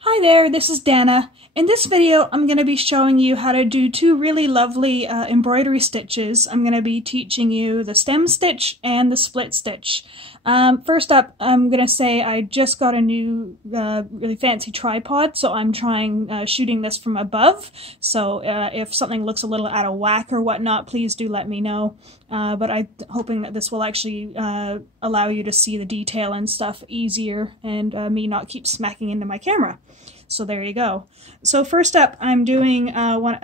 Hi there, this is Dana. In this video, I'm going to be showing you how to do two really lovely embroidery stitches. I'm going to be teaching you the stem stitch and the split stitch. First up, I'm going to say I just got a new really fancy tripod, so I'm trying shooting this from above. So if something looks a little out of whack or whatnot, please do let me know. But I'm hoping that this will actually allow you to see the detail and stuff easier and me not keep smacking into my camera. So there you go. So first up, I'm doing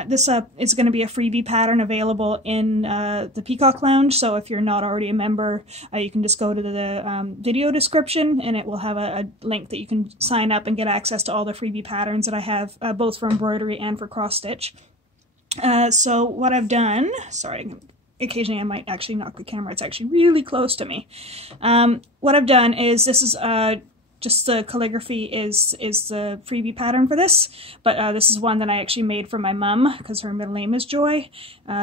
this is going to be a freebie pattern available in the Peacock Lounge. So if you're not already a member, you can just go to the video description and it will have a link that you can sign up and get access to all the freebie patterns that I have, both for embroidery and for cross stitch. So what I've done, sorry, occasionally I might actually knock the camera, it's actually really close to me. What I've done is this is just the calligraphy is the freebie pattern for this, but this is one that I actually made for my mum because her middle name is Joy.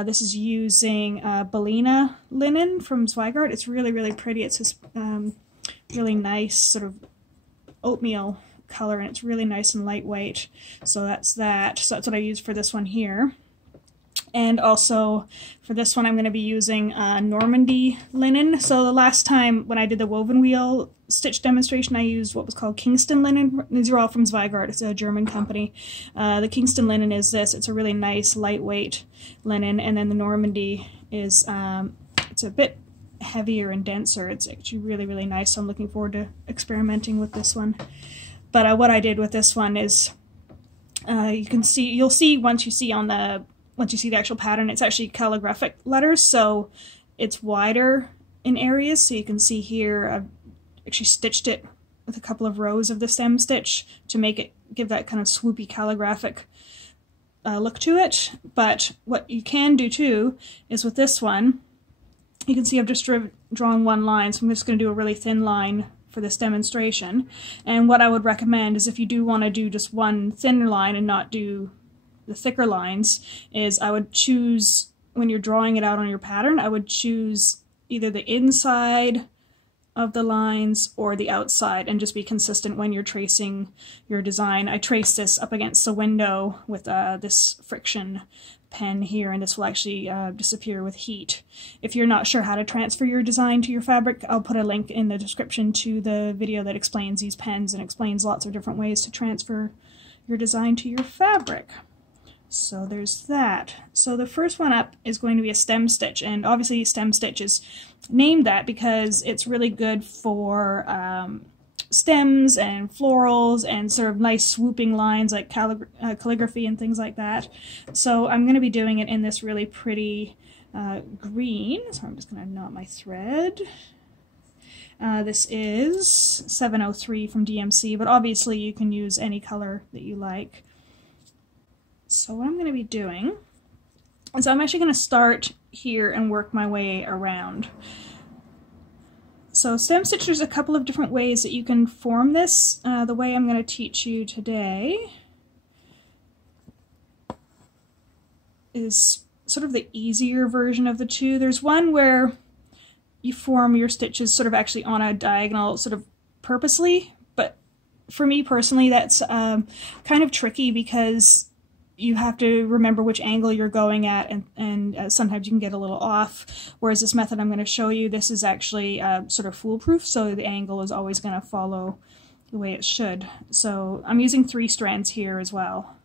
This is using Bellina linen from Zweigart. It's really, really pretty. It's this really nice sort of oatmeal color, and it's really nice and lightweight. So that's that. So that's what I use for this one here. And also for this one I'm going to be using Normandy linen. So the last time when I did the woven wheel stitch demonstration I used what was called Kingston linen. These are all from Zweigart, it's a German company. The Kingston linen is this, it's a really nice lightweight linen, and then the Normandy is it's a bit heavier and denser. It's actually really, really nice, so I'm looking forward to experimenting with this one. But what I did with this one is you'll see once you see the actual pattern, it's actually calligraphic letters, so it's wider in areas. So you can see here I've actually stitched it with a couple of rows of the stem stitch to make it give that kind of swoopy calligraphic look to it. But what you can do too is with this one, you can see I've just drawn one line, so I'm just going to do a really thin line for this demonstration. And what I would recommend is if you do want to do just one thinner line and not do the thicker lines, is I would choose, when you're drawing it out on your pattern, I would choose either the inside of the lines or the outside and just be consistent when you're tracing your design. I traced this up against the window with this friction pen here, and this will actually disappear with heat. If you're not sure how to transfer your design to your fabric, I'll put a link in the description to the video that explains these pens and explains lots of different ways to transfer your design to your fabric. So there's that. So the first one up is going to be a stem stitch, and obviously stem stitch is named that because it's really good for stems and florals and sort of nice swooping lines like calligraphy and things like that. So I'm going to be doing it in this really pretty green, so I'm just going to knot my thread. This is 703 from DMC, but obviously you can use any color that you like. So what I'm going to be doing is I'm actually going to start here and work my way around. So stem stitch, there's a couple of different ways that you can form this. The way I'm going to teach you today is sort of the easier version of the two. There's one where you form your stitches sort of actually on a diagonal sort of purposely, but for me personally that's kind of tricky because you have to remember which angle you're going at, and sometimes you can get a little off, whereas this method I'm going to show you, this is actually sort of foolproof, so the angle is always going to follow the way it should. So I'm using 3 strands here as well.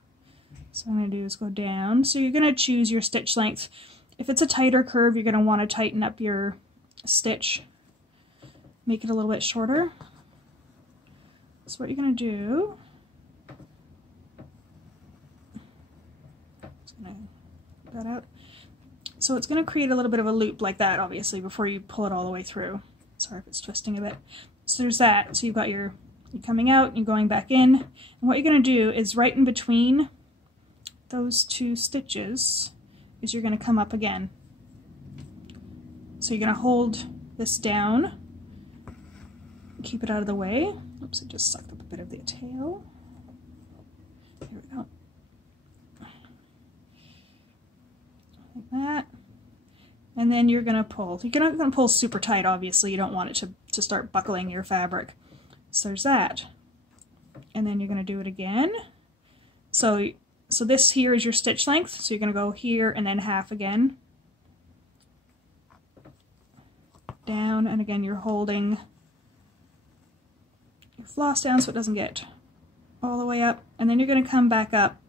So what I'm going to do is go down. So you're going to choose your stitch length. If it's a tighter curve, you're going to want to tighten up your stitch, make it a little bit shorter. So what you're going to do, that out. So it's going to create a little bit of a loop like that, obviously, before you pull it all the way through. Sorry if it's twisting a bit. So there's that. So you've got you're coming out, you're going back in, and what you're going to do is right in between those 2 stitches is you're going to come up again. So you're going to hold this down, keep it out of the way. Oops, it just sucked up a bit of the tail. Here we go. Like that, and then you're going to pull. You're not going to pull super tight, obviously. You don't want it to start buckling your fabric. So there's that. and then you're going to do it again. So this here is your stitch length, so you're going to go here and then half again. Down, and again you're holding your floss down so it doesn't get all the way up, and then you're going to come back up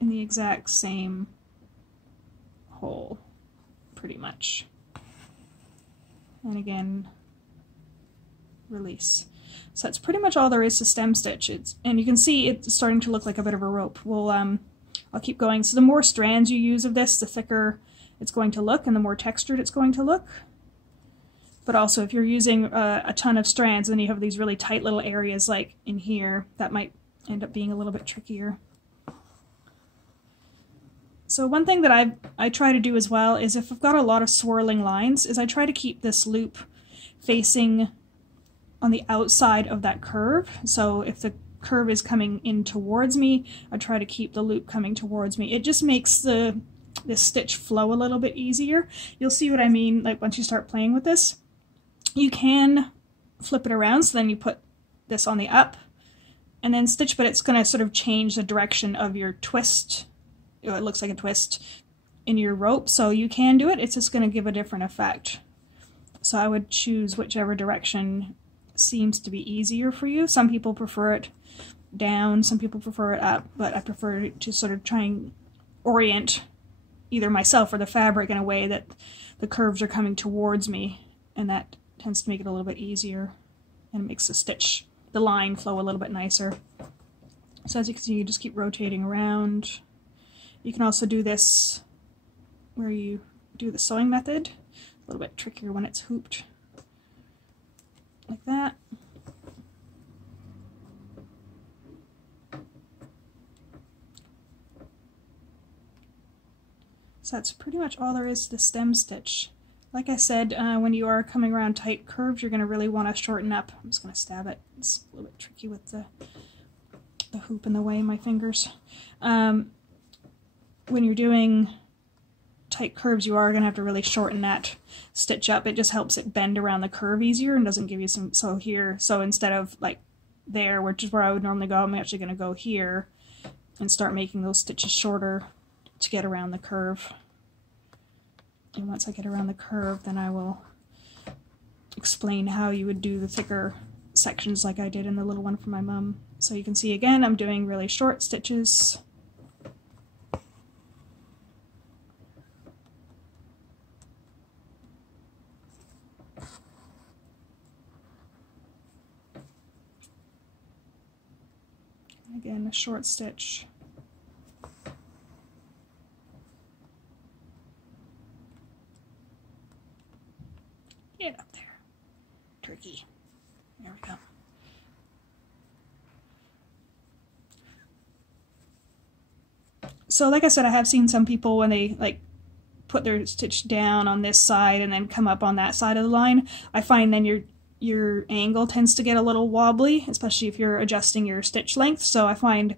in the exact same hole, pretty much. And again, release. So that's pretty much all there is to stem stitch. And you can see it's starting to look like a bit of a rope. I'll keep going. So the more strands you use of this, the thicker it's going to look and the more textured it's going to look. But also if you're using a ton of strands and then you have these really tight little areas like in here, that might end up being a little bit trickier. So one thing that I try to do as well is if I've got a lot of swirling lines, is I try to keep this loop facing on the outside of that curve. So if the curve is coming in towards me, I try to keep the loop coming towards me. It just makes this stitch flow a little bit easier. You'll see what I mean like once you start playing with this. You can flip it around, so then you put this on the up and then stitch, but it's going to sort of change the direction of your twist. It looks like a twist in your rope, so you can do it. It's just going to give a different effect. So I would choose whichever direction seems to be easier for you. Some people prefer it down, some people prefer it up, but I prefer to sort of try and orient either myself or the fabric in a way that the curves are coming towards me, and that tends to make it a little bit easier and makes the line flow a little bit nicer. So as you can see, you just keep rotating around. You can also do this where you do the sewing method. A little bit trickier when it's hooped. Like that. So that's pretty much all there is to the stem stitch. Like I said, when you are coming around tight curves, you're going to really want to shorten up. I'm just going to stab it. It's a little bit tricky with the hoop in the way of my fingers. When you're doing tight curves, you are going to have to really shorten that stitch up. It just helps it bend around the curve easier and doesn't give you some, so instead of like there, which is where I would normally go, I'm actually going to go here and start making those stitches shorter to get around the curve. And once I get around the curve, then I will explain how you would do the thicker sections like I did in the little one for my mum. So you can see again, I'm doing really short stitches. Again, a short stitch. Get up there, turkey. There we go. So like I said, I have seen some people when they like put their stitch down on this side and then come up on that side of the line, I find then your angle tends to get a little wobbly, especially if you're adjusting your stitch length. So I find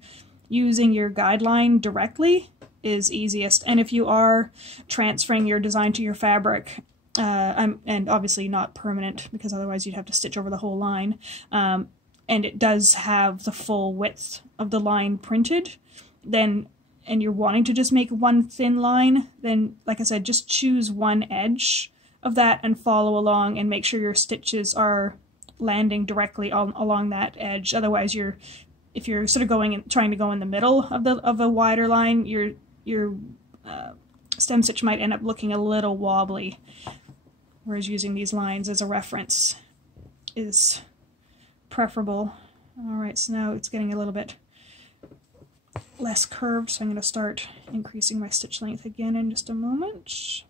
using your guideline directly is easiest. And if you are transferring your design to your fabric, and obviously not permanent because otherwise you'd have to stitch over the whole line, and it does have the full width of the line printed, then, and you're wanting to just make one thin line, then like I said, just choose one edge of that and follow along and make sure your stitches are landing directly along that edge. Otherwise, if you're sort of going and trying to go in the middle of a wider line, your stem stitch might end up looking a little wobbly. Whereas using these lines as a reference is preferable. Alright, so now it's getting a little bit less curved, so I'm going to start increasing my stitch length again in just a moment.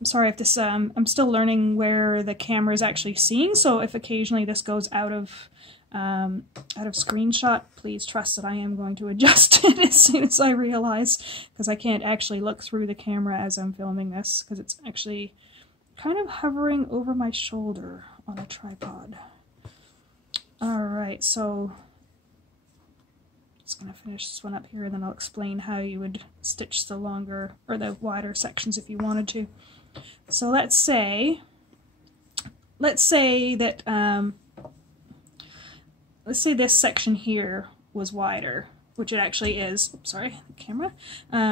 I'm sorry if this, I'm still learning where the camera is actually seeing, so if occasionally this goes out of screenshot, please trust that I am going to adjust it as soon as I realize, because I can't actually look through the camera as I'm filming this, because it's actually kind of hovering over my shoulder on a tripod. Alright, so just going to finish this one up here, and then I'll explain how you would stitch the longer or the wider sections if you wanted to. So let's say that let's say this section here was wider, which it actually is. Oops, sorry, the camera.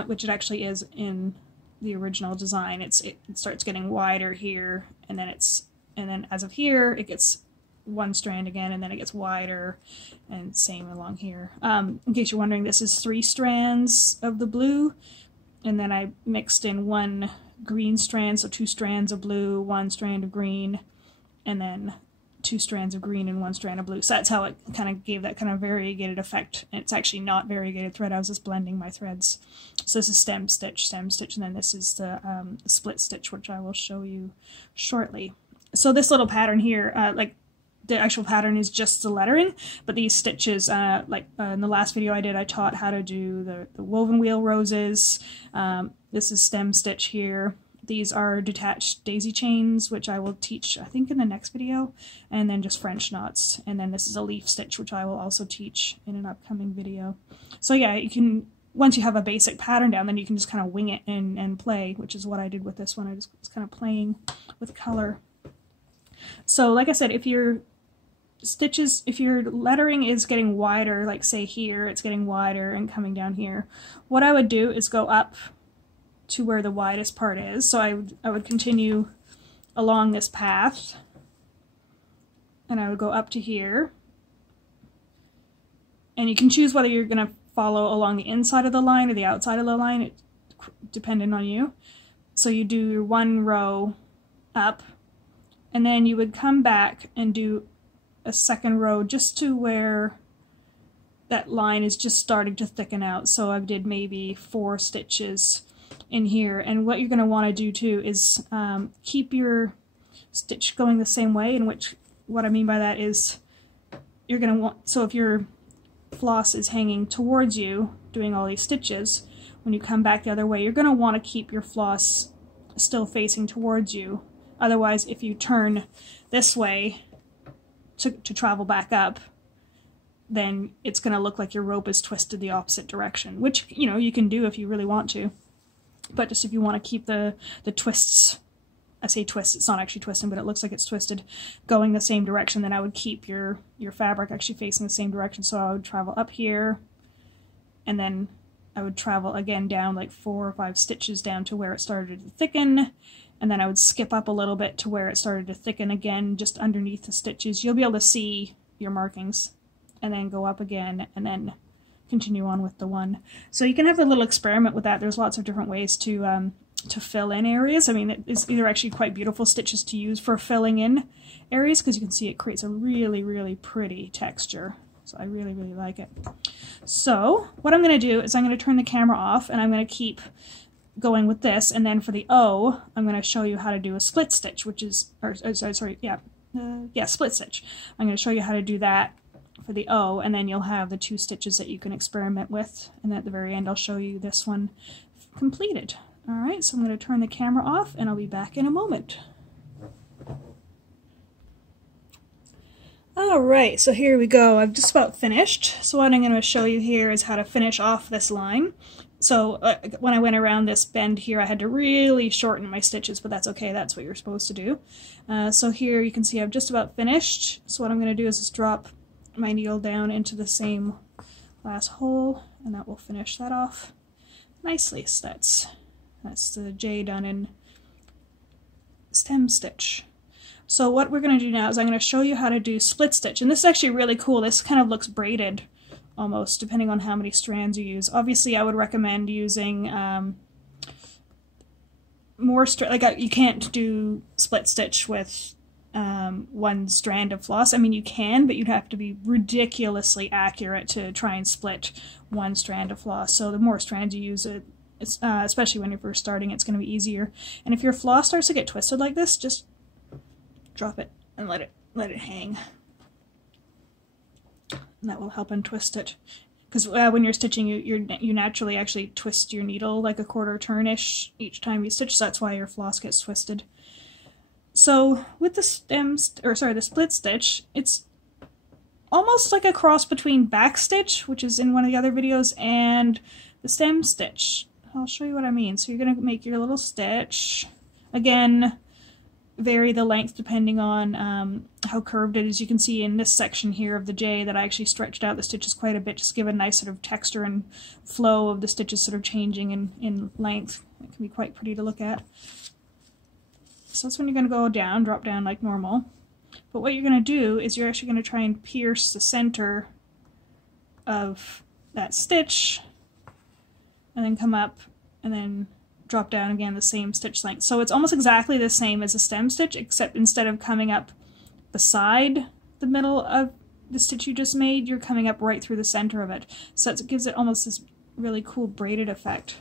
Which it actually is in the original design. It starts getting wider here, and then as of here, it gets one strand again, and then it gets wider, and same along here. In case you're wondering, this is 3 strands of the blue, and then I mixed in 1 green strand, so 2 strands of blue, 1 strand of green, and then 2 strands of green and 1 strand of blue. So that's how it kind of gave that kind of variegated effect. And it's actually not variegated thread, I was just blending my threads. So this is stem stitch, and then this is the split stitch, which I will show you shortly. So this little pattern here, like the actual pattern is just the lettering, but these stitches, in the last video I did, I taught how to do the woven wheel roses. This is stem stitch here. These are detached daisy chains, which I will teach, I think, in the next video, and then just French knots. And then this is a leaf stitch, which I will also teach in an upcoming video. So yeah, you can, once you have a basic pattern down, then you can just kind of wing it and play, which is what I did with this one. I just was kind of playing with color. So like I said, if your lettering is getting wider, like say here, it's getting wider and coming down here, what I would do is go up to where the widest part is. So I would continue along this path, and I would go up to here, and you can choose whether you're going to follow along the inside of the line or the outside of the line, depending on you. So you do your 1 row up, and then you would come back and do a 2nd row just to where that line is just starting to thicken out. So I did maybe 4 stitches in here, and what you're going to want to do too is keep your stitch going the same way, in which what I mean by that is you're going to want, so if your floss is hanging towards you doing all these stitches, when you come back the other way, you're going to want to keep your floss still facing towards you. Otherwise, if you turn this way to travel back up, then it's going to look like your rope is twisted the opposite direction, which, you know, you can do if you really want to. But just if you want to keep the twists, I say twist, it's not actually twisting, but it looks like it's twisted, going the same direction, then I would keep your fabric actually facing the same direction. So I would travel up here, and then I would travel again down like 4 or 5 stitches down to where it started to thicken, and then I would skip up a little bit to where it started to thicken again, just underneath the stitches. You'll be able to see your markings, and then go up again, and then continue on with the 1. So you can have a little experiment with that. There's lots of different ways to fill in areas. I mean, it's either actually quite beautiful stitches to use for filling in areas, because you can see it creates a really, really pretty texture. So I really, really like it. So what I'm going to do is I'm going to turn the camera off, and I'm going to keep going with this, and then for the O, I'm going to show you how to do a split stitch, which is, split stitch. I'm going to show you how to do that for the O, and then you'll have the 2 stitches that you can experiment with, and at the very end I'll show you this one completed. Alright, so I'm going to turn the camera off, and I'll be back in a moment. Alright, so here we go. I've just about finished. So what I'm going to show you here is how to finish off this line. So when I went around this bend here, I had to really shorten my stitches, but that's okay, that's what you're supposed to do. So here you can see I've just about finished. So what I'm going to do is just drop my needle down into the same last hole, and that will finish that off nicely. So that's the J done in stem stitch. So what we're going to do now is I'm going to show you how to do split stitch, and this is actually really cool. This kind of looks braided almost, depending on how many strands you use. Obviously I would recommend using more you can't do split stitch with 1 strand of floss. I mean, you can, but you'd have to be ridiculously accurate to try and split 1 strand of floss. So the more strands you use, especially when you're first starting, it's going to be easier. And if your floss starts to get twisted like this, just drop it and let it hang. And that will help untwist it. Because when you're stitching, you naturally actually twist your needle like a 1/4 turn-ish each time you stitch, so that's why your floss gets twisted. So with the split stitch, it's almost like a cross between back stitch, which is in one of the other videos, and the stem stitch. I'll show you what I mean. So you're going to make your little stitch. Again, vary the length depending on how curved it is. You can see in this section here of the J that I actually stretched out the stitches quite a bit, just give a nice sort of texture and flow of the stitches sort of changing in length. It can be quite pretty to look at. So that's when you're going to go down, drop down like normal. But what you're going to do is you're actually going to try and pierce the center of that stitch, and then come up, and then drop down again the same stitch length. So it's almost exactly the same as a stem stitch, except instead of coming up beside the middle of the stitch you just made, you're coming up right through the center of it. So it gives it almost this really cool braided effect.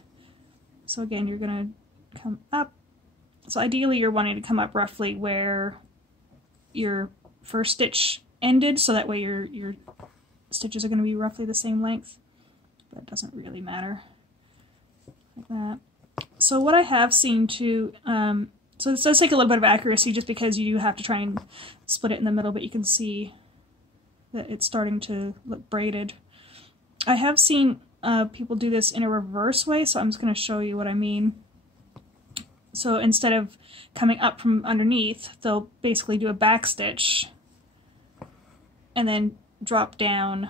So again, you're going to come up. So ideally you're wanting to come up roughly where your first stitch ended, so that way your stitches are going to be roughly the same length, but it doesn't really matter. Like that. So what I have seen too, so this does take a little bit of accuracy just because you have to try and split it in the middle, but you can see that it's starting to look braided. I have seen people do this in a reverse way, so I'm just going to show you what I mean. So instead of coming up from underneath, they'll basically do a back stitch and then drop down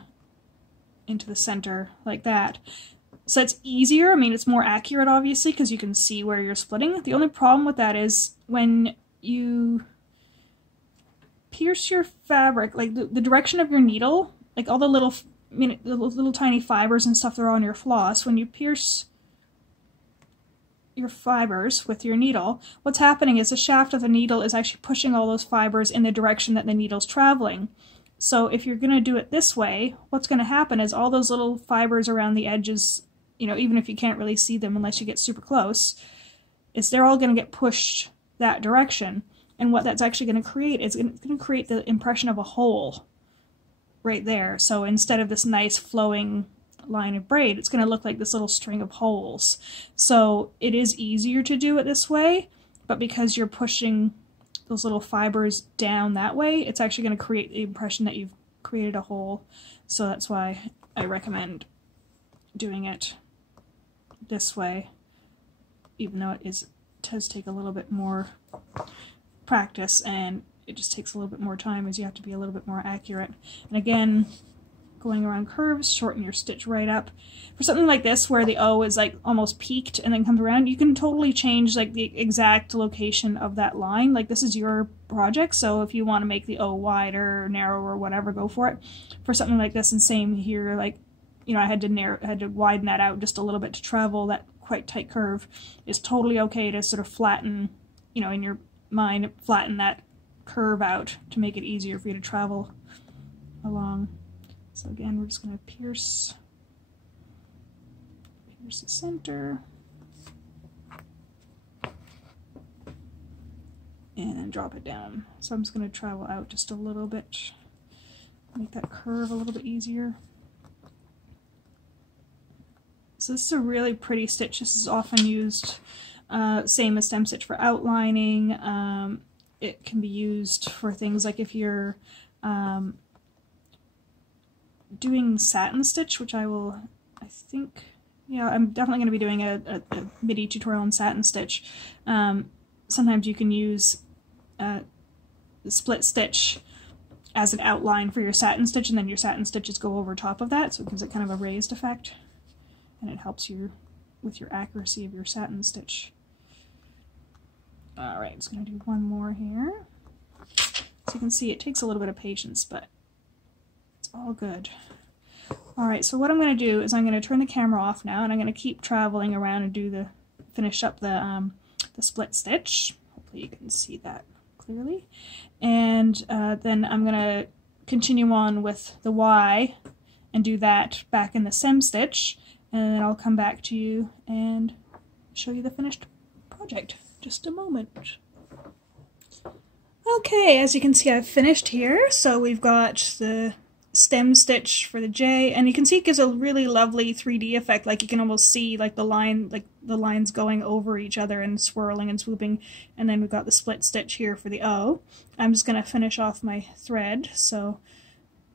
into the center like that. So it's easier. I mean, it's more accurate, obviously, because you can see where you're splitting. The only problem with that is when you pierce your fabric, like the direction of your needle, like all the little, the little tiny fibers and stuff that are on your floss, when you pierce your fibers with your needle, what's happening is the shaft of the needle is actually pushing all those fibers in the direction that the needle's traveling. So if you're going to do it this way, what's going to happen is all those little fibers around the edges, you know, even if you can't really see them unless you get super close, is they're all going to get pushed that direction. And what that's actually going to create is going to create the impression of a hole right there. So instead of this nice flowing line of braid, it's going to look like this little string of holes. So it is easier to do it this way, but because you're pushing those little fibers down that way, it's actually going to create the impression that you've created a hole. So that's why I recommend doing it this way, even though it does take a little bit more practice and it just takes a little bit more time, as you have to be a little bit more accurate. And again, going around curves, shorten your stitch right up. For something like this where the O is like almost peaked and then comes around, you can totally change like the exact location of that line. Like this is your project, so if you want to make the O wider or narrower or whatever, go for it. For something like this, and same here, like, you know, I had to widen that out just a little bit to travel that quite tight curve. It's totally okay to sort of flatten, you know, in your mind, flatten that curve out to make it easier for you to travel along. So again, we're just going to pierce the center, and then drop it down. So I'm just going to travel out just a little bit, make that curve a little bit easier. So this is a really pretty stitch. This is often used, same as stem stitch, for outlining. It can be used for things like if you're doing satin stitch, which I think, yeah, I'm definitely going to be doing a midi tutorial on satin stitch. Sometimes you can use the split stitch as an outline for your satin stitch, and then your satin stitches go over top of that, so it gives it kind of a raised effect, and it helps you with your accuracy of your satin stitch. Alright, just going to do one more here. So you can see it takes a little bit of patience, but it's all good. Alright, so what I'm going to do is I'm going to turn the camera off now, and I'm going to keep traveling around and finish up the split stitch. Hopefully you can see that clearly. And then I'm going to continue on with the Y and do that back in the stem stitch, and then I'll come back to you and show you the finished project. Just a moment. Okay, as you can see, I've finished here. So we've got the stem stitch for the J, and you can see it gives a really lovely 3D effect. Like you can almost see like the lines going over each other and swirling and swooping. And then we've got the split stitch here for the O. I'm just going to finish off my thread. So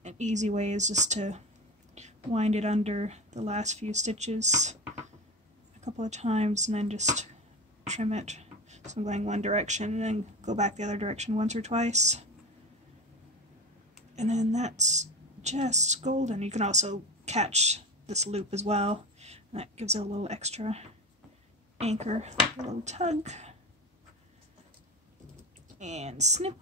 an easy way is just to wind it under the last few stitches a couple of times and then just trim it. So I'm going one direction and then go back the other direction once or twice. And then that's just golden. You can also catch this loop as well. That gives it a little extra anchor, a little tug. And snip.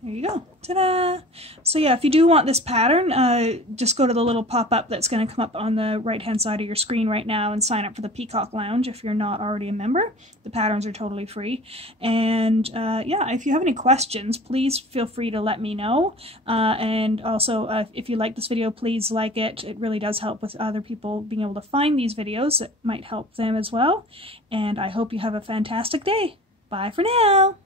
There you go. Ta-da! So yeah, if you do want this pattern, just go to the little pop-up that's going to come up on the right-hand side of your screen right now and sign up for the Peacock Lounge if you're not already a member. The patterns are totally free. And yeah, if you have any questions, please feel free to let me know. And also, if you like this video, please like it. It really does help with other people being able to find these videos. It might help them as well. And I hope you have a fantastic day. Bye for now!